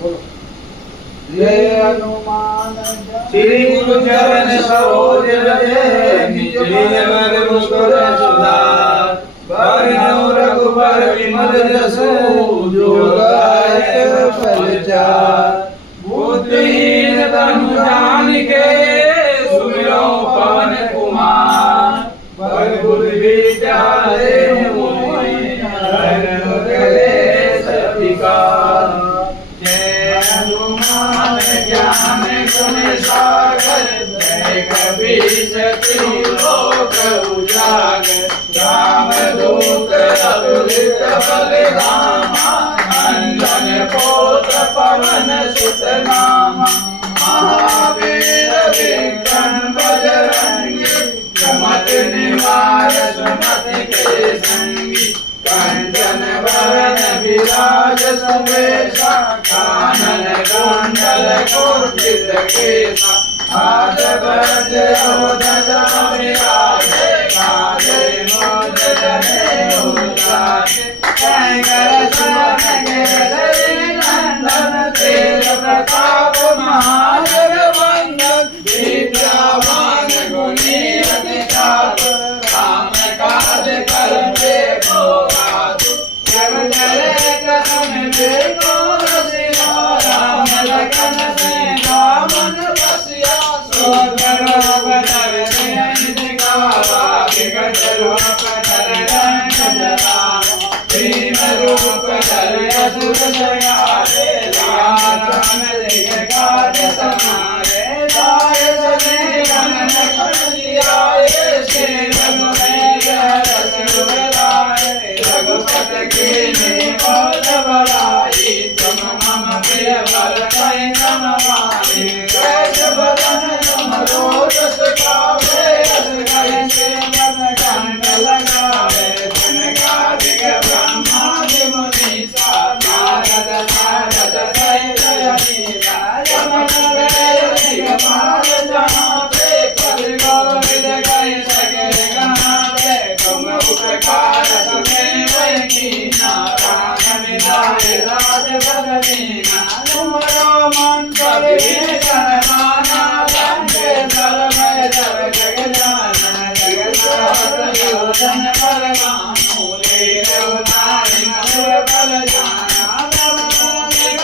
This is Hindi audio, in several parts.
बोलो। जय हनुमान श्री गुरु चरण सरोज रज निज वर मुकुर सुधार बरनउँ रघुबर विमल जसु जो दायक फलचार। बुद्धिहीन तनु जानिके सुमिरौ पवन कुमार पर बुद्धि विद्या देहु मोहि हरनु कलेश विकार। जय हनुमान ज्ञान गुण सागर जय कपीस तिहु लोक उजागर। रामदूत अतुलित बल धामा अंजन पुत्र पवन सुत नामा। महावीर विक्रम बजरंगी सुमति निवार सुमति के संगी। कंचन वरण विराज सुवेशा कानन कुंडल कुंचित केसा। हाथ वज्र ध्वजा विराजे कांधे मूँज जनेऊ साजे। शंकर सुवन केसरी नंदन तेज प्रताप महाजगवंदन। विद्यावान गुणी अति चातुर राम काज करते को आतुर। जग जय कसम देखो रसिया राम लखन सीता मन बसिया। सोकर बदर गावा विकट रूप धर रंग जरावा। भीम रूप धर असुर संहारे राम देख काज समारे। लाय सने गण लखन जियाए श्री रघुवीर हरष लाए। रघुपति कीन्ही बहुत बड़ाई तुम मम प्रिय भरतहि तम माही। कैस बदन तुम रोज सुखावे अस कहि श्रीमद कंठ लगावे। जनकादिक ब्रह्मादि मुनीसा नारद सारद सहित अनीसा। यमन प्रेय दिगपाल जहाते पद गोविद कहि सके कहाते। तुम उपकार सुमेरहि कीन्हा प्राण मिलाए राजपद दीन्हा। तुमरो मंत्र विभीषण माना लंकेश्वर भय सब जग जाना। जगन्नाथ योजन परमाणु लीन उतारि मधुर फल जाना। नवनीत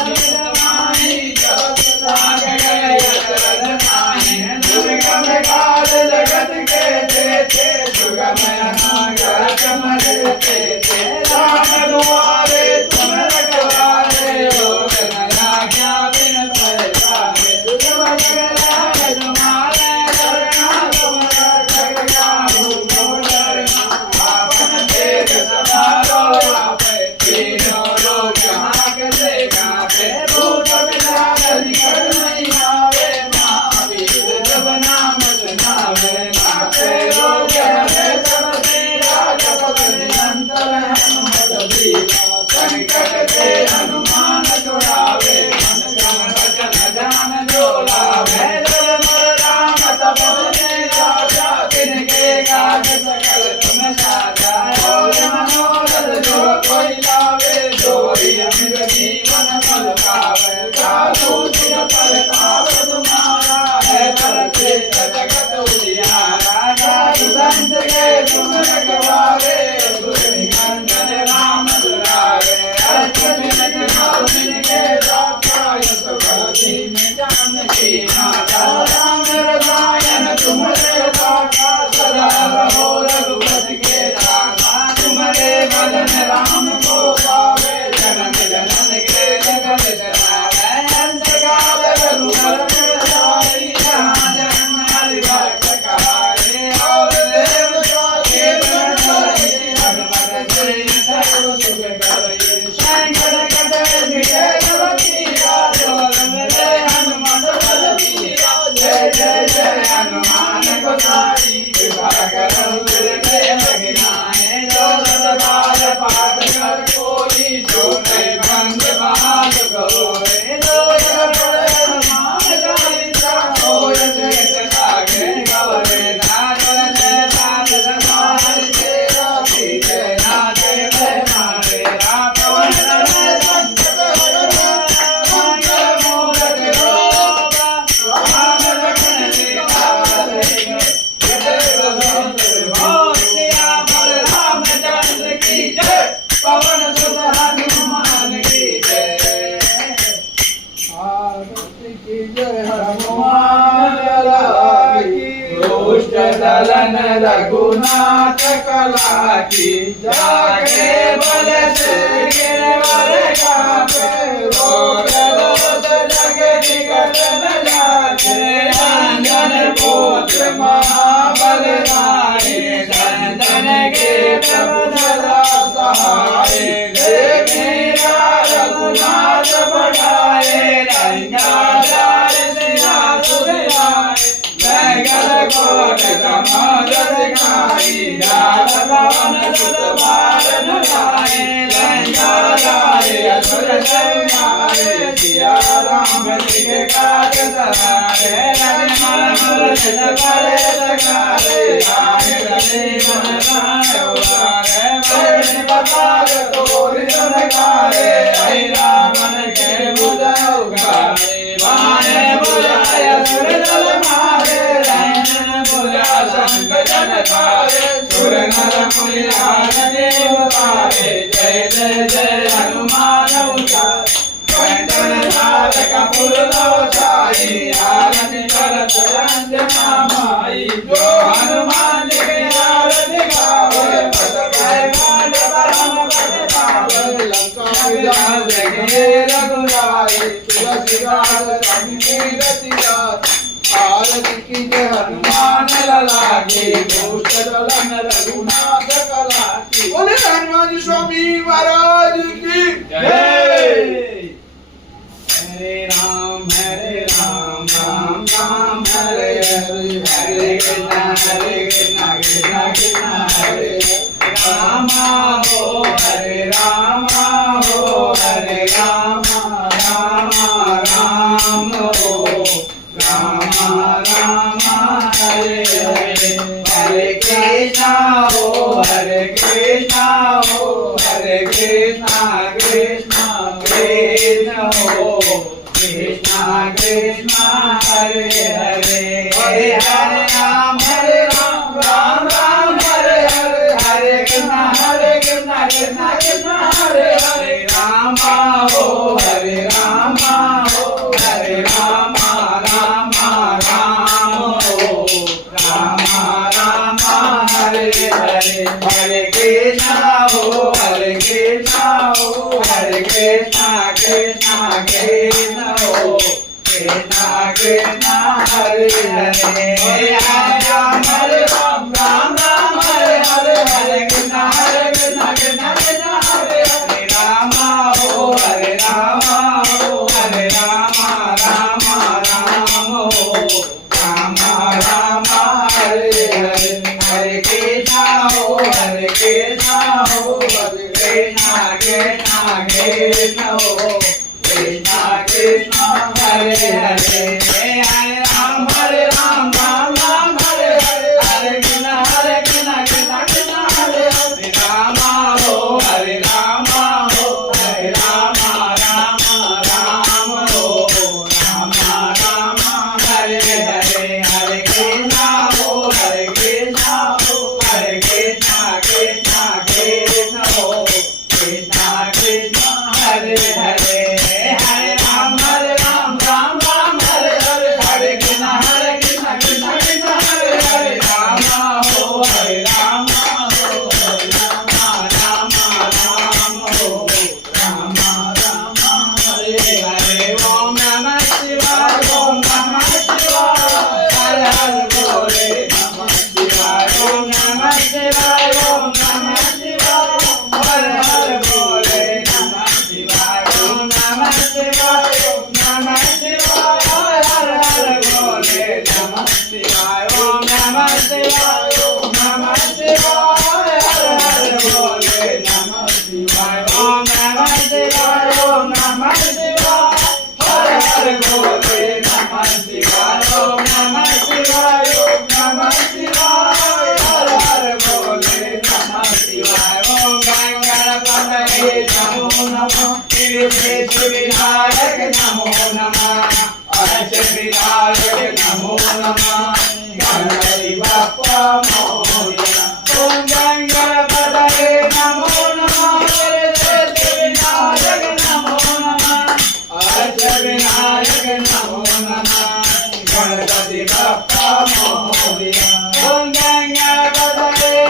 निज माहि जगत लाग गए अचरज माहि। दुर्गम काज जगत के जेते सुगम अनागत तुम देते। राम दुआरे तुम रखवारे लोग न लाज्ञा बिन पैसारे। तुम जगत तुम्हारे करना तुम रक्षक काहू को डरना। आपन तेज सवारो आपे तीनों लोक हाँकते काँपे। भूत पिशाच निकट नहीं आवे महावीर जब नाम सुनावे। नाथे रोग हरे सब पीरा जपत निरंतर हनुमत बीरा। संकट ते हनुमान छुड़ावे मन क्रम वचन ध्यान जो लावे। जय मन राम तपस्वी राजा तिनके काज सकल तुम साजा। और मनोरथ जो कोई लावे जोई अमित जीवन फल पावे। साधु सुख परताप तुम्हारा है परचेत जगत उजियारा। साधु संत के तुम रखवारे असुर निकंदन राम दुलारे। अष्ट विधि नाम के दाता यश भक्ति में जानकी माता। राम रसायन तुम्हारे दाता सदा रहो रघुपति के दाता। तुम्हारे भजन राम को पावे जन्म जनन के जगत जनावे। अंत काल रघुबर रघुनाथ कला की जाके बल से गिरवर कापे रोग दोष जग निकट न जाते अंजन पुत्र महाबल धारे धन के प्रभु सदा सहाय मेरा रघुनाथ बढ़ाए रंगाधार सिंहासुधाय जगत कोट कमल दिखाई राज भवन सुत बार नहाए रंगाधार असुर संहारे सिया राम जी के काज सहारे रघुनाथ मुर जस करे सकारे आए रवि मन प्राण उबारे वर्ण पताल तोरि संकारे हरि रामन के बुझ उगारे बाणे बुझाय सुर दल मारे रैन बुझा संग जन तारे सुर नर मुनि देव तारे जय जय जय हनुमान उचारे कंचन धार कपूर नवसाई आरति करत अंजना माई जो हनुमान जी के आरति गावे पद पाए मांड परम पद पावे लंका विराज रखे रघुराई तुलसीदास स्वामी रतिदास आरति की जय हनुमान लला की घोष दलन रघुनाथ कला की बोले हनुमान स्वामी महाराज की जय। हरे राम राम राम हरे हरे हरे कृष्ण कृष्ण कृष्ण हरे राम हो हरे राम राम राम हो राम हरे हरे हरे कृष्ण हो हरे कृष्ण कृष्ण कृष्ण हो कृष्ण कृष्ण हरे हरे हरे राम राम राम हरे हरे हरे कृष्ण कृष्ण कृष्ण हरे हरे राम हो हरे राम हरे राम राम हो राम हरे हरे हरे कृष्ण हो हरे कृष्ण कृष्ण कृष्ण हो कृष्ण कृष्ण हरे हरे हरे राम राम हरे हरे कृष्ण कृष्ण कृष्ण हरे हरे राम हो हरे राम राम हो राम हरे हरे हरे कृष्ण हो हरे कृष्ण कृष्ण कृष्ण हो कृष्ण कृष्ण हरे हरे हरे राम राम हरे हरे कृष्ण कृष्ण कृष्ण हरे हरे राम हो हरे राम राम हो राम हरे हरे हरे कृष्ण हो हरे कृष्ण कृष्ण कृष्ण हो कृष्ण कृष्ण हरे हरे हरे राम राम हरे हरे कृष्ण कृष्ण कृष्ण हरे हरे राम हो हरे राम राम हो राम हरे हरे ओम नमः शिवाय हर हर बोले नमः शिवाय ओम नमः शिवाय हर हर बोले नमः शिवाय ओम नमः शिवाय हर हर बोले नमः शिवाय ओम नमः शिवाय हर हर बोले नमः शिवाय ओम नमः शिवाय हर हर बोले नमः शिवाय ओम नमः शिवाय हर हर बोले नमः शिवाय ओम गंगापतये नमो नमः विनायक नमो नमः अष्ट विनायक नमो नमः गणपति बप्पा मोरया ओम गंगापतये नमो नमः विनायक नमो नमः अष्ट विनायक नमो नमः गणपति बप्पा मोरया ओम गंगापतये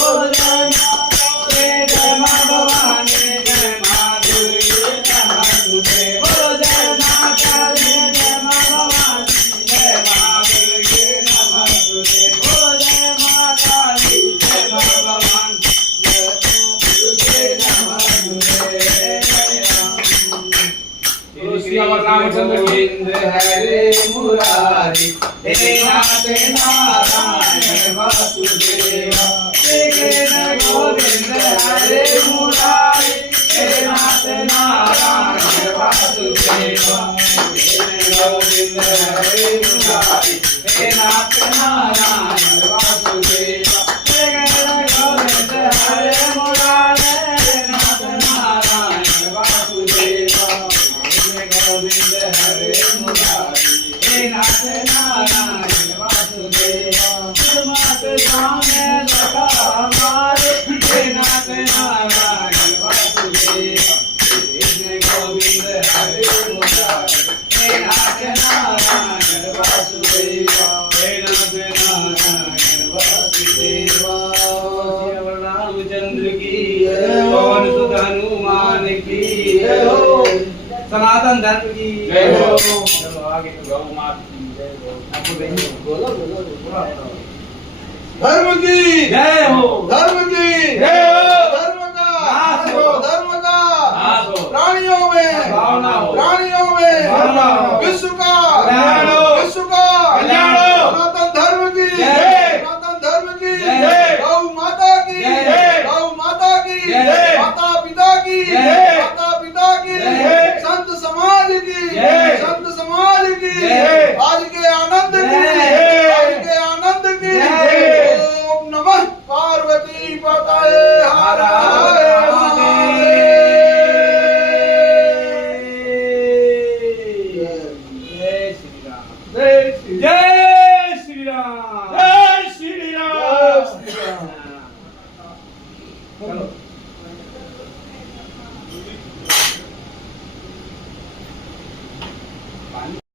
બોલો જય માં ભવાની જય માં દુર્ગે નમસ્તે બોલો જય માતાજી જય માં ભવાની જય માં દુર્ગે નમસ્તે બોલો જય માતાજી જય માં ભવાની જય દુર્ગે नमस्ते श्री अमर रामचंद्र गोविंद हरे मुरारी हे नाथ नारायण वासुदेव हे गोविंद हरे मुरारी हे नाथ नारायण वासुदेव हे गोविंद हरे मुरारी हे नाथ नारायण वासुदेव हे गोविंद हरे मुरारी हे नाथ नारायण वासुदेव गोविंद हरे मुरारी हे नाथ नारायण वासुदेव मात सामे सखा हमारे हे नाथ नारायण वासुदेव कृष्ण गोविंद हरे मुरारी हे नाथ नारायण वासुदेव हे नाथ नारायण वासुदेव रामचंद्र की पवन सुत हनुमान की सनातन धर्म की जय हो। चलो आगे तो गौ माता की जय हो। आपको बोलो धर्म की जय हो। धर्म की जय हो। धर्म का नाश हो। धर्म का नाश हो। प्राणियों में भावना हो। प्राणियों में भावना हो। विश्व का कल्याण हो। विश्व का कल्याण हो। सनातन धर्म की जय। सनातन धर्म की जय। गौ माता की जय। गौ माता की जय। माता पिता की जय। माता पिता की जय। संत समाज की जय। संत समाज की जय। आज के आनंद की जय। आज के आनंद की जय। ओम नमः पार्वती पतये हर हर महादेव। जय श्री राम जय श्री जय